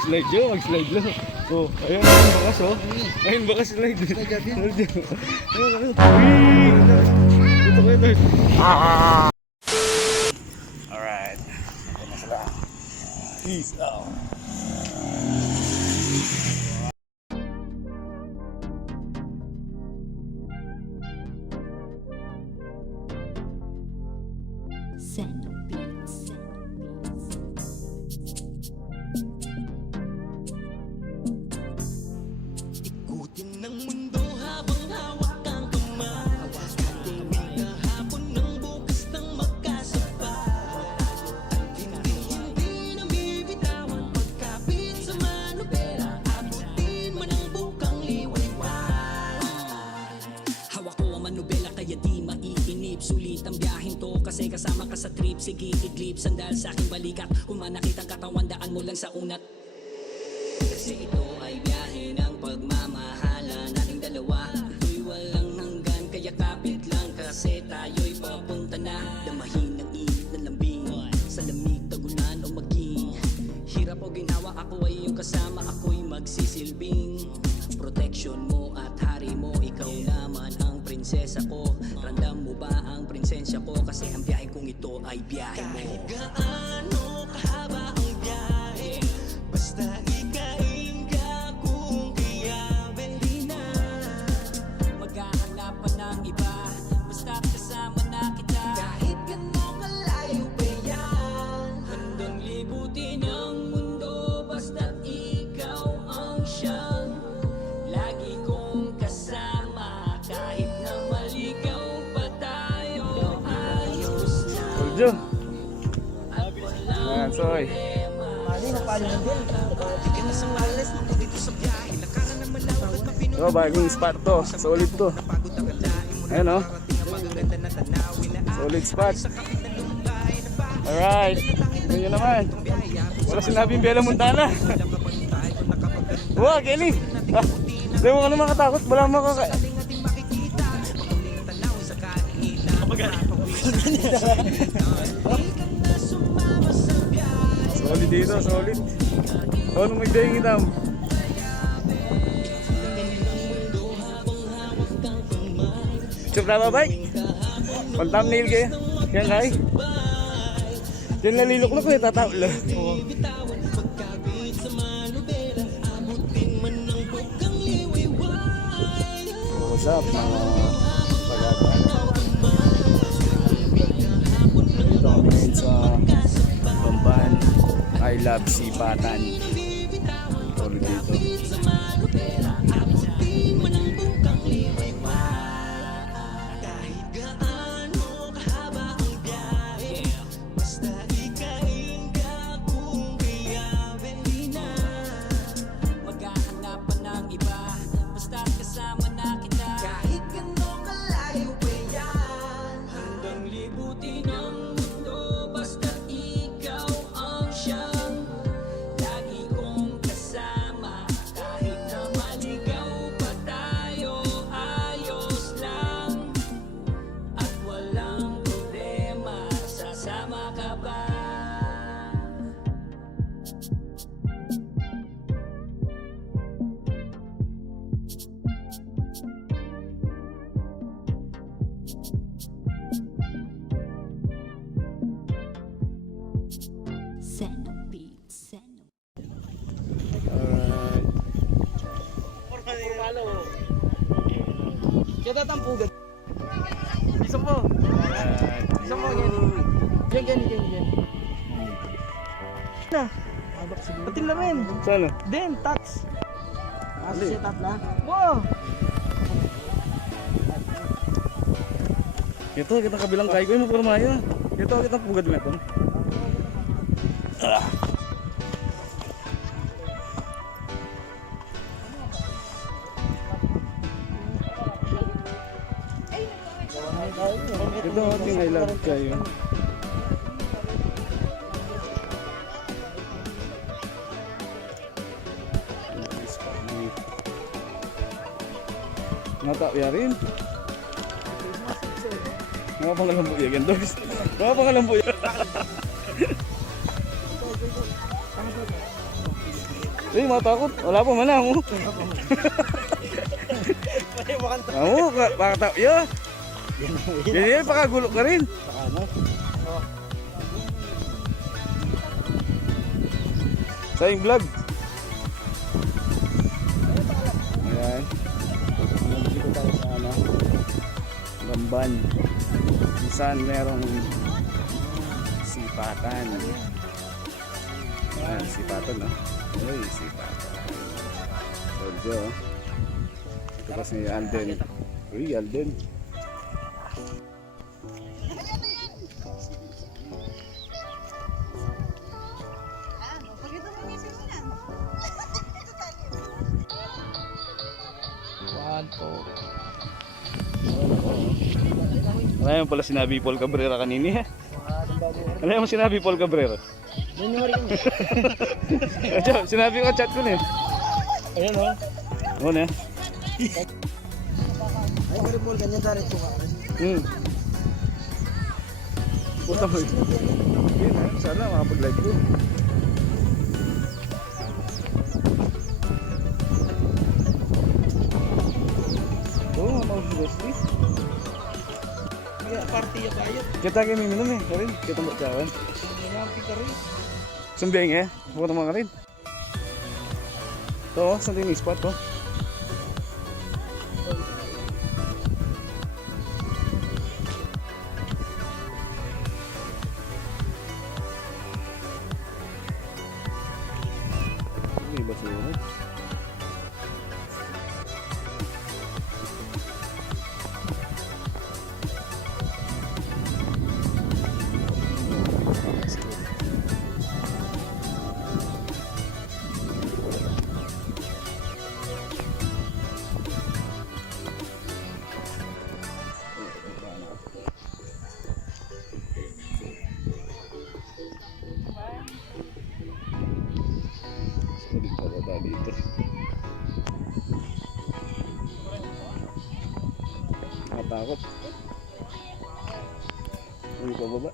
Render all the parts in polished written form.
Mag-slide yun, mag-slide lang. Oh, ayun, ayun bakas oh. Ayun bakas slide. Ayun, ayun. Dito kayo, Lord. Alright. Ito na sila. Peace out. Sulit ang biyaheng to kasi kasama ka sa trip. Sige idlip, sandal sa aking balikat. Kung manakitang katawan, daan mo lang sa unat. Kasi ito ay biyahe ng pagmamahala nating dalawa. Ito'y walang hanggan, kaya kapit lang kasi tayo'y papunta na. Damahin ang init na lambing, sa lamig, tagulan o maging hirap o ginawa, ako ay iyong kasama. Ako'y magsisilbing protection mo at hari mo. Ikaw naman ang prinsesa ko. Randam mo ba ang prinsesya ko? Kasi ang biyahe kong ito ay biyahe mo. Kahit gaano kahaba ang biyahe, basta ikainga kung kayabe. Di na maghahanapan ng iba, basta't kasama na kita. Kahit gano'ng malayo pa yan, handang libutin ang mundo, basta't ikaw ang siyang lagi kong kasama. Kahit na maligaw pa tayo, ayos lang. Soldier. At walang Ayan, soy. So, bagong spot to. Solid to. Ayan oh. Solid spot. Alright. Tignan nyo naman. Wala sinabing Bella Montana. Wow, Kelly. Ah, di mo ka naman katakot. Wala makaka... Solid dito, solid. Oh, nung magdayang itam. Chup na ba, bay? Pang-thumbnail kayo. Yan, ay. Yan naliluklok ko, tataw lang. What's up, mga pag-ata? Dito kami ngayon sa Bamban. I love Sipatan. Solid dito. Kita tampugan. Isa po. Isa po yan. Yan. Na. Patin na rin. Sana? Then, touch. Kasi set up na. Wow. Ito, kita kabilang kayo mo por maya. Ito, kita pugad mo ito. Ito ating I love kayo. Nata yarin. Mga pangalambo yan, dogs. Mga pangalambo yan. Eh, matakot. Wala pa man mo. Amo, baka yo. Yan, pakagulo ka rin. Ano? Sa yung vlog. Ayan. Nandito tayo sa ano, Bamban. Saan merong sipatan. Ayan, sipatan, no? Uy, sipatan. Sergio. Ito pa si Alden. Uy, Alden. Ano yung pala sinabi Paul Cabrera kanini ha? Ano yung sinabi Paul Cabrera? Ito, sinabi ko chat ko na eh. Ayun o. Oo na. Ay, ko rin po, ganyan sa rin ko. Puta mo. Yun ha, sana makapag-live ko. Oo, makapag-live. Party ya kayo. Kita kayo minum eh, karin. Kita mo cawan. Ngayon ka rin. Sumbeng eh, pupunta mo ka rin. Ito, saan din yung spot to? May basura. Sulit pa ba dito? Nakatakot. Sulit pa ba?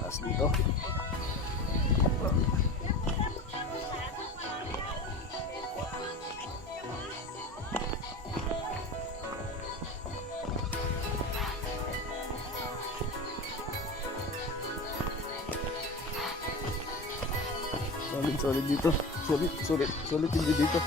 Taas dito. Solid dito. Solid hindi dito.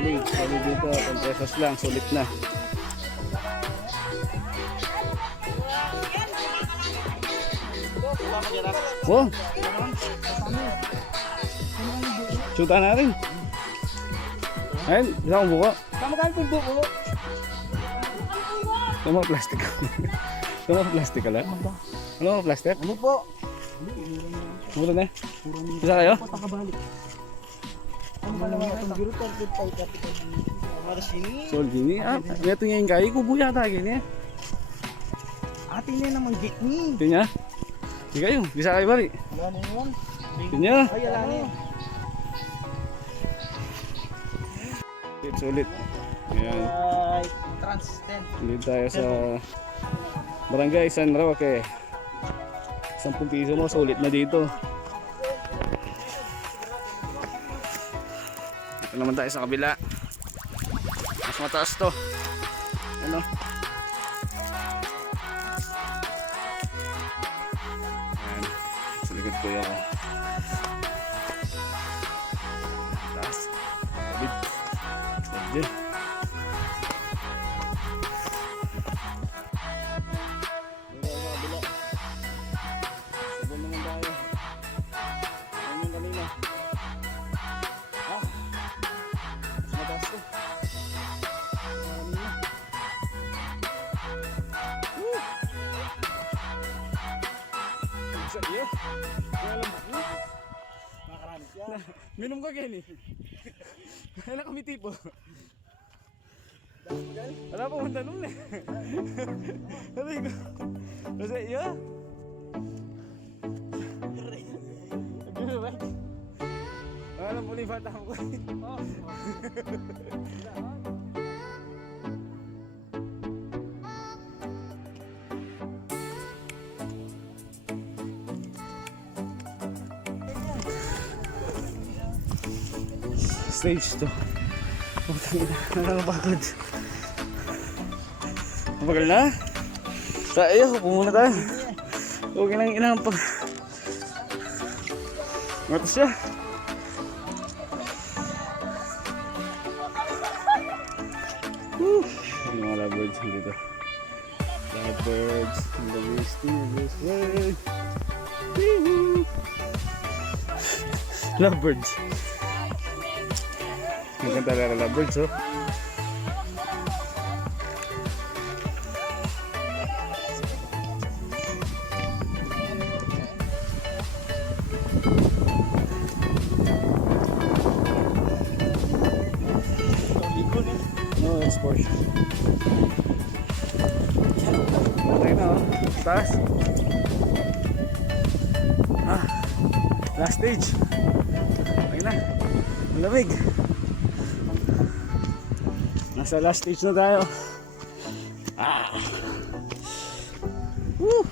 Solid dito. 10 pesos lang, sulit na. Oh. Suta na rin. Ayun, isa kong buko. Kamakain po buko. Ito mga plastic. Ito mga plastic ka lang. Ano mga plastic? Ano po? Mura na. Isa kayo? Pakabalik. Ano ba naman itong biro? 35 capital. Para sini. Sol gini. Ah, ito nga yung kaya. Kubuya tayo gini. Ate niya naman gate ni. Ito niya. Hindi kayo. Bisa kayo bari. Wala na yun. Ito niya. Ay, wala na yun. Sulit. Ayan. Ay, trans 10. Dito tayo sa Barangay San Roque. 10 piso mo. Sulit na dito. Ito naman tayo sa kabila. Mas mataas to. Ano? Ayan. Sa likod ko yung taas. Kabit. Sadya. Sabon naman tayo. Ayan yung kanina. Mas mataas to. Minum ka Kenny. Kailan kami tipo? Wala pa mong tanong na. Sabi ko. Kasi iya. Gila ba? Alam mo libat ako. Stage 2. Putang ina, nakakapagod. Mabagal na? Sa iyo, pumuna tayo. Huwag nang inang pag... Matas siya. Ano mga lovebirds dito? Lovebirds in the mysterious world. Lovebirds. Ang ganda talaga lovebirds, oh. No, it's Porsche. Okay na, oh. Taas. Last stage. Okay na. Malamig. Nasa last stage na tayo. Woo!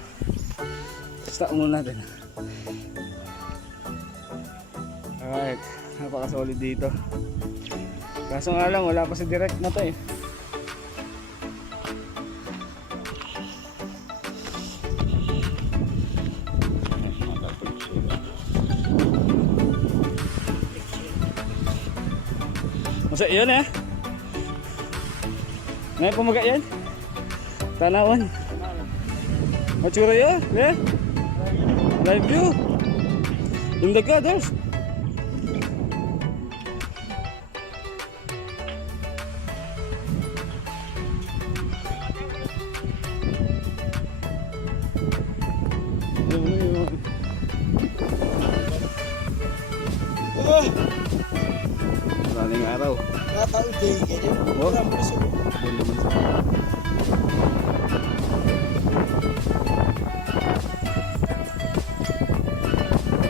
Stop muna natin. Alright. Napaka-solid dito. Kaso nga lang, wala pa si direct na to eh. Masa yun eh. Ngayon pumaga yan. Tanawan. Matsura yun. Eh? Live view. Yung dagaders. Maraming araw. Nakataon day ganyan. Oh. Wala mo gusto.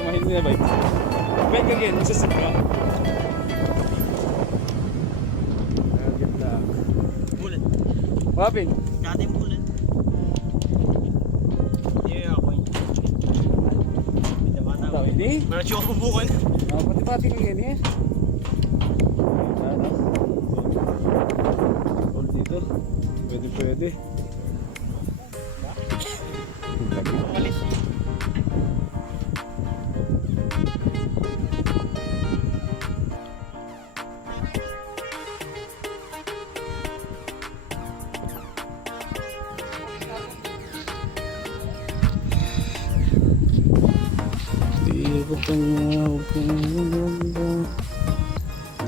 Mahindi na bike. Bike again, masasip ka. Good luck. Bulan. Wapin. Dating bulan. Yeah, ako yun. Hindi ba Tao hindi? Pero siya ako bukan. Pati-pati ka ganyan eh. Hold dito. Pwede. Malit.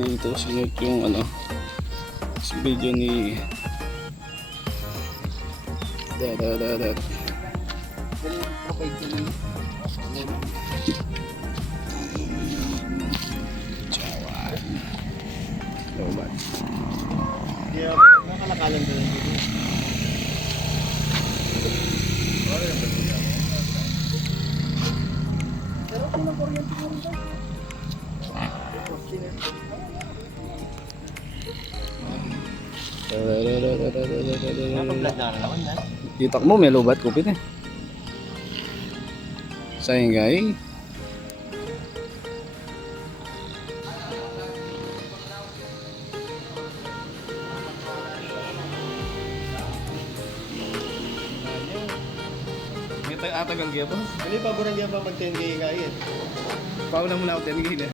Dito sinut yung ano sa video ni da Jawan Lobat. Yeah, nakalakalan din dito. Pero kung ang kuryente mo rin ba? Napag-vlog na naman yan. Titak mo may lobat kupit eh. Sayang guy. May atagang giya po. Ano yung paborang diyan ba mag 10K kain? Pauna muna ako 10 gila.